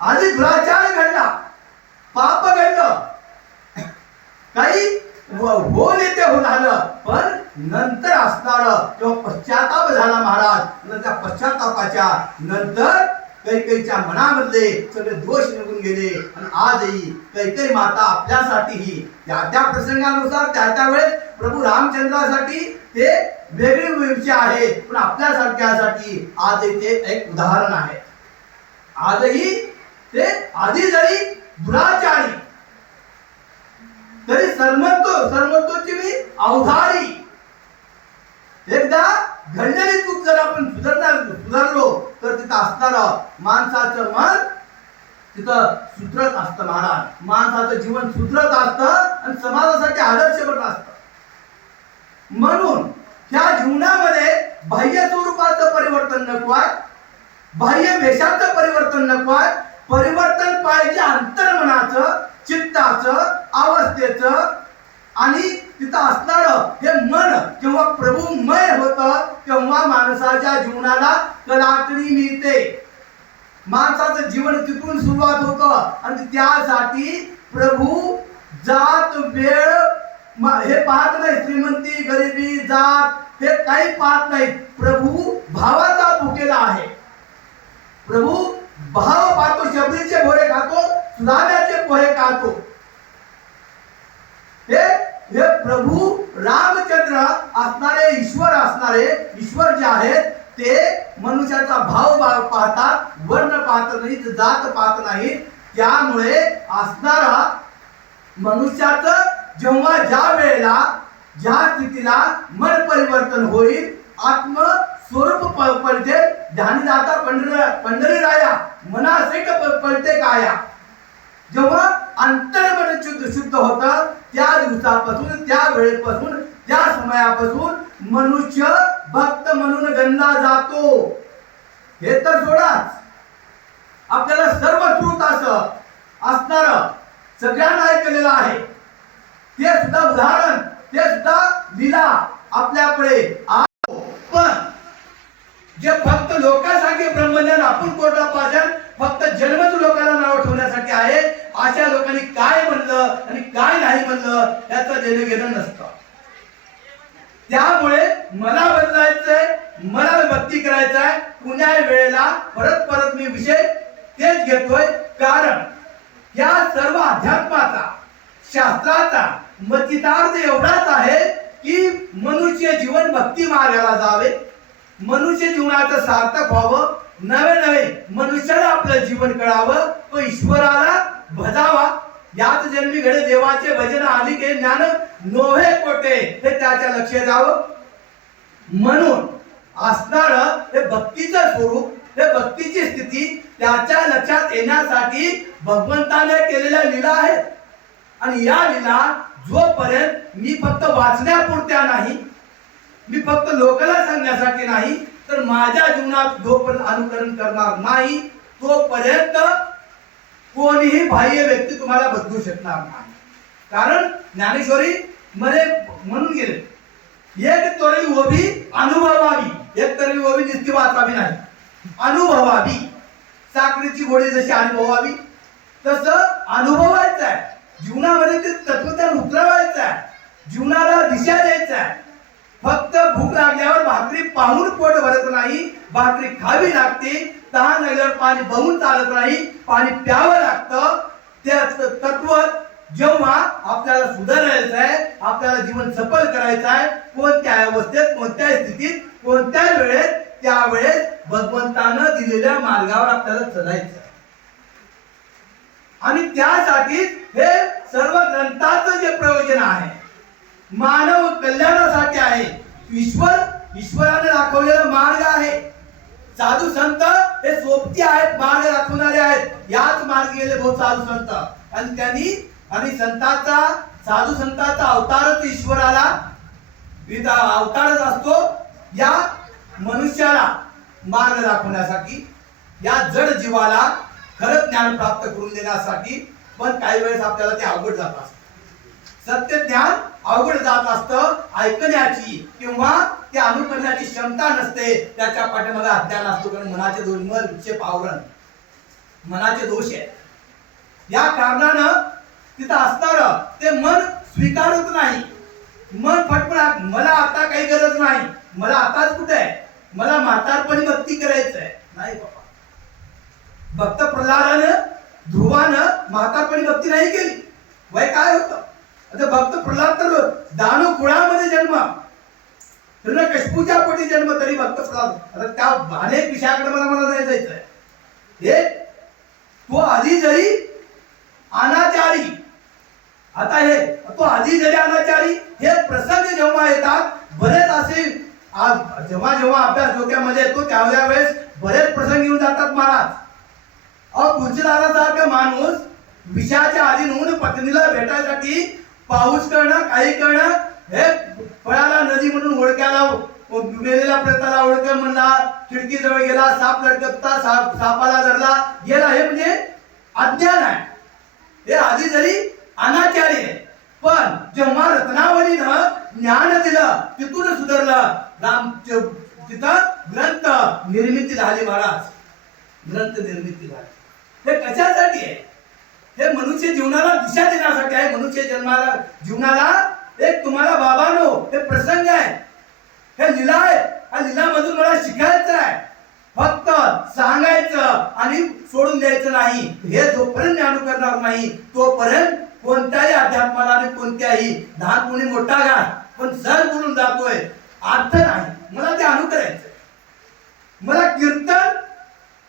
आधी दुराचार घडला, पाप घडलं, काही हो नेते हो झालं, पण नंतर असणार जेव्हा पश्चाताप झाला महाराज, त्या पश्चातापाच्या नंतर कैकेयीच्या मनामधले सगळे दोष निघून गेले आणि आजही कैकेयी माता आपल्यासाठीही त्या त्या प्रसंगानुसार त्या वेळेस प्रभू रामचंद्रासाठी ते वेगळी विषय आहे, पण आपल्यासारख्यासाठी आजही ते एक उदाहरण आहे. आजही ते आधी जरी दुराचारी तरी सर्वतोची मी अवधारी. एकदा घडलेली चूक जर आपण सुधारलो तर तिथं असणार माणसाचं मन तिथं सुधरत असतं महाराज. माणसाचं जीवन सुधरत असतं आणि समाजासाठी आदर्श बनत असतं. म्हणून त्या जीवनामध्ये बाह्य स्वरूपाचं परिवर्तन नको आहे, बाह्य वेशाचं परिवर्तन नको आहे. परिवर्तन पाहिजे अंतर्मनाचं, चित्ताचं, अवस्थेचं. आणि तिथं असणार हे मन जेव्हा प्रभूमय होतं तेव्हा माणसाच्या जीवनाला कलाटणी मिळते. माणसाचं जीवन तिथून सुरुवात होतं आणि त्यासाठी प्रभू जात वेळ हे पाहत नाही, श्रीमंती गरिबी जात हे काही पाहत नाही. प्रभू भावाचा भुकेला आहे. प्रभू भाव पाहतो, शबरीचे भोरे खातो, सुदाम्याचे पोहे खातो. हे प्रभू रामचंद्र असणारे ईश्वर जे आहेत ते मनुष्याचा भाव पाहतात, वर्ण पाहत नाहीत, जात पाहत नाहीत. त्यामुळे असणारा मनुष्याचं जेव्हा ज्या वेळेला ज्या स्थितीला मन परिवर्तन होईल, आत्म स्वरूप पलटे, ध्यानी जाता पंढरी राया मनासेक पलटे काया. जेव्हा अंतर्मन शुद्ध होतं त्या दिवसापासून, त्या वेळेपासून, त्या समयापासून मनुष्य भक्त म्हणून गणला जातो. हे तर सोडाच, आपल्याला सर्व श्रुत असणार सगळ्यांना ऐकलेलं आहे. ते सुद्धा उदाहरण, ते सुद्धा लीला आपल्याकडे. पण जे फक्त लोकांसाठी ब्रह्मज्ञान आपण कोर्टात पाहिजे, फक्त जन्मच लोकांना नाव ठेवण्यासाठी आहे, अशा लोकांनी काय म्हणलं आणि काय नाही म्हणलं याचं देणं घेणं नसतं. त्यामुळे मला बदलायचंय, मला भक्ती करायचंय. पुण्या वेळेला परत मी विषय तेच घेतोय, कारण या सर्व अध्यात्माचा, शास्त्राचा मतितार्थ एवढाच आहे की मनुष्य जीवन भक्ती मार्गाला जावे, मनुष्य जीवनाचं सार्थक व्हावं, नवे मनुष्याला आपलं जीवन कळावं, तो ईश्वराला भजावा. याच जन्मी घडे देवाचे भजन आली के ज्ञान नोहे कोटे, हे त्याच्या लक्षात यावं. म्हणून असणार हे भक्तीचं स्वरूप, हे भक्तीची स्थिती त्याच्या लक्षात येण्यासाठी भगवंताने केलेल्या लीला आहेत. आणि या लीला जोपर्यंत मी फक्त वाचण्यापुरत्या नाही, मी फक्त लोकांना सांगण्यासाठी नाही, तर माझ्या जीवनात जोपर्यंत अनुकरण करणार नाही तोपर्यंत कोणीही बाह्य व्यक्ती तुम्हाला बदलू शकणार नाही. कारण ज्ञानेश्वरी मध्ये म्हणून गेले, एक तरी ओवी अनुभवावी, एक तरी ओवी नुसती वाचावी नाही, अनुभवावी. साखरेची गोडी जशी अनुभवावी तसं अनुभवायचं आहे. जीवनामध्ये ते तत्वज्ञान उतरवायचं आहे, जीवनाला दिशा द्यायचं आहे. फक्त भूक लागल्यावर भाकरी पाहून पोट भरत नाही, भाकरी खावी लागते. तहान लागल्यावर पाणी बघून चालत नाही, पाणी प्यावं लागतं. ते तत्व जेव्हा आपल्याला सुधारायचं आहे, आपल्याला जीवन सफल करायचं आहे, कोणत्या अवस्थेत, कोणत्या स्थितीत, कोणत्या वेळेत, त्यावेळेस भगवंतानं दिलेल्या मार्गावर आपल्याला चालायचं. आणि त्यासाठी हे सर्व ग्रंथाचं जे प्रयोजन आहे मानव कल्याणासाठी आहे. ईश्वराने दाखवलेला मार्ग आहे. साधू संत हे सोबती आहेत, मार्ग दाखवणारे आहेत. याच मार्ग गेले बहुत साधू संत. आणि त्यांनी साधू संताचा अवतारच ईश्वराला अवतारच असतो या मनुष्याला मार्ग दाखवण्यासाठी, या जड जीवाला खरं ज्ञान प्राप्त करून देण्यासाठी. पण काही वेळेस आपल्याला ते अवघड जात असतं. सत्य ज्ञान अवघड जात असतं. ऐकण्याची किंवा ते अनुकरण्याची क्षमता नसते. त्याच्या पाठीमागे अज्ञान असतो. कारण मनाचे दुर्मल विक्षेप आवरण. मनाचे दोष आहेत। या कारणानं तिथं असणार ते मन स्वीकारत नाही। मन फटफट, मला आता काही गरज नाही, मला आताच कुठे आहे, मला म्हातारपणी भक्ती करायचं आहे। नाही बाबा, भक्त प्रल्हादानं ध्रुवानं म्हातारपणी भक्ती नाही केली। वय काय होतं? आता भक्त प्रल्हाद तर दानव कुळामध्ये जन्म, हिरण्यकशिपूच्या पोटी जन्म, तरी भक्त प्रल्हाद। आता त्या अनेक विषयाकडे मला नाही जायचंय। हे तो आधी जरी अनाचारी, आता हे तो आधी जरी अनाचारी, हे प्रसंग जेव्हा येतात बरेच असे, जेव्हा जेव्हा अभ्यास डोक्यामध्ये येतो त्यावेळेस बरेच प्रसंग येऊन जातात महाराज। तुळशीदारासारखा माणूस विषयाच्या आधी होऊन पत्नीला भेटायसाठी पाऊस करणं, काही करणं, हे फळाला नदी म्हणून ओळखायला, मेलेल्या प्रेताला ओळख म्हणला, खिडकी जवळ गेला, साप लटकत होता, सापाला धरला गेला, हे म्हणजे अज्ञान आहे। हे आधी जरी अनाचारी आहे, पण जेव्हा रत्नावलीनं ज्ञान दिलं तिथून सुधारलं। राम तिथं ग्रंथ निर्मिती झाली महाराज, ग्रंथ निर्मिती झाली। हे कशासाठी आहे? हे मनुष्य जीवनाला दिशा देण्यासाठी आहे। मनुष्य जन्माला जीवनाला एक तुम्हाला बाबांनो हे प्रसंग आहे, हे लीला आहे। हा लीलामधून मला शिकायचं आहे, फक्त सांगायचं आणि सोडून द्यायचं नाही। हे जोपर्यंत ज्ञान करणार नाही तोपर्यंत कोणत्याही अध्यात्माला आणि कोणत्याही लहान कोणी मोठा घास पण सर बोलून जातोय अर्थ नाही। मला ते अनुकरायचंय, मला कीर्तन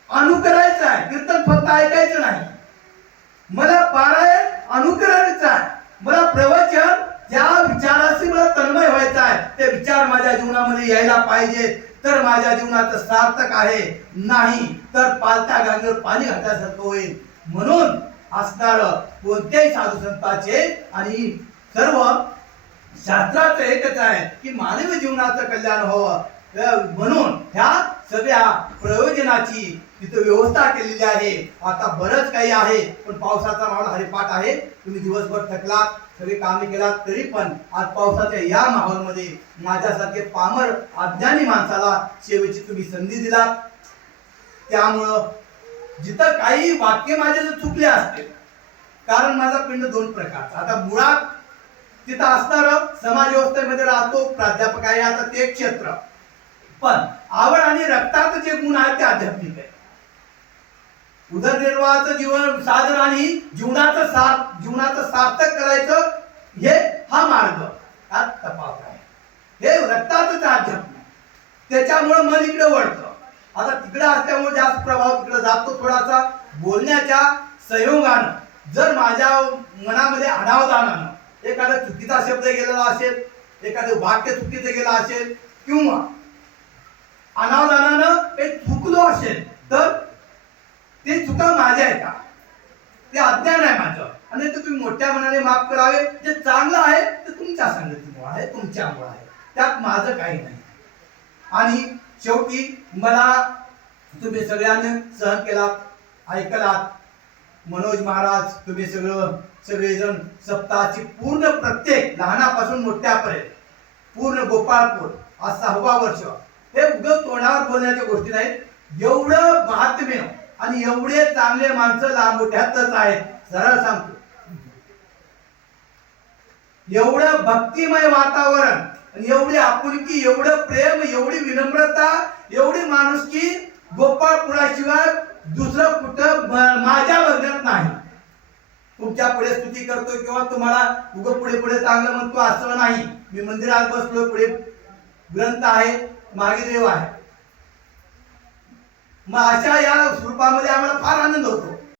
अनुकरायचं आहे, कीर्तन फक्त ऐकायचं नाही। मला पारायण अनुकरायचं आहे, मला प्रवचन ज्या विचाराशी मला तन्मय व्हायचं आहे ते विचार माझ्या जीवनामध्ये यायला पाहिजे, तर माझ्या जीवनाचं सार्थक आहे, नाही तर पालत्या गांगीवर पाणी घातल्यासारखं होईल। म्हणून असणार कोणत्याही साधू संतांचे आणि सर्व शास्त्राचं एकच आहे की मानवी जीवनाचं कल्याण व्हावं। म्हणून ह्या सगळ्या प्रयोजनाची तिथे व्यवस्था केलेली आहे। आता बरंच काही आहे, पण पावसाचा माहोल हरिपाठ आहे। तुम्ही दिवसभर थकलात, सगळे कामे केलात, तरी पण आज पावसाच्या या माहोलमध्ये माझ्यासारखे पामर अज्ञानी माणसाला सेवेची तुम्ही संधी दिलात। त्यामुळं जिथं काही वाक्य माझे जर चुकले असतील, कारण माझा पिंड दोन प्रकारचा, आता मुळात तिथं असणार समाज व्यवस्थेमध्ये राहतो, प्राध्यापक आहे, आता ते क्षेत्र, पण आवड आणि रक्तात जे गुण आहेत ते आध्यात्मिक आहे। उदरनिर्वाहाचं जीवन साधन आणि जीवनाचं सार्थक करायचं हे हा मार्ग त्यात तपास आहे। हे रक्तातच अध्यात्म, त्याच्यामुळे मन इकडे वळतं। आता तिकडे असल्यामुळे जास्त प्रभाव तिकडे जातो थोडासा। बोलण्याच्या संयोगानं जर माझ्या मनामध्ये अनावधानानं एखादा चुकीचा शब्द गेलेला असेल, एखादं वाक्य चुकीचं गेलं असेल, किंवा अनावधानानं काही चुकलो असेल, तर ते चुका माझ्या आहेत का, ते अज्ञान आहे माझं, आणि ते तुम्ही मोठ्या मनाने माफ करावे। जे चांगलं आहे ते तुमच्या संगतीमुळे आहे, तुमच्यामुळे आहे, त्यात माझं काही नाही। आणि शेवटी मला तुम्ही सगळ्यांनी सहन केलात, ऐकलात। मनोज महाराज, तुम्ही सगळेजण सप्ताहाची पूर्ण प्रत्येक लहानापासून मोठ्यापर्यंत पूर्ण गोपाळपूर आज 6वा वर्ष, हे उगाच तोंडावर बोलण्याच्या गोष्टी नाहीत। एवढं महात्म्य आणि एवढे चांगले माणसं लांबोट्यातच आहेत, सरळ सांगतो। एवढं भक्तिमय वातावरण आणि एवढी आपुलकी, एवढं प्रेम, एवढी विनम्रता, एवढी माणुसकी गोपाळपुराशिवाय दुसरं कुठं माझ्या बघण्यात नाही। तुमच्या पुढे स्तुती करतो किंवा तुम्हाला उगं पुढे पुढे चांगलं म्हणतो असं नाही। मी मंदिरात बसलो, पुढे ग्रंथ आहे, मागे देव आहे, मग अशा या स्वरूपामध्ये आम्हाला फार आनंद होतो।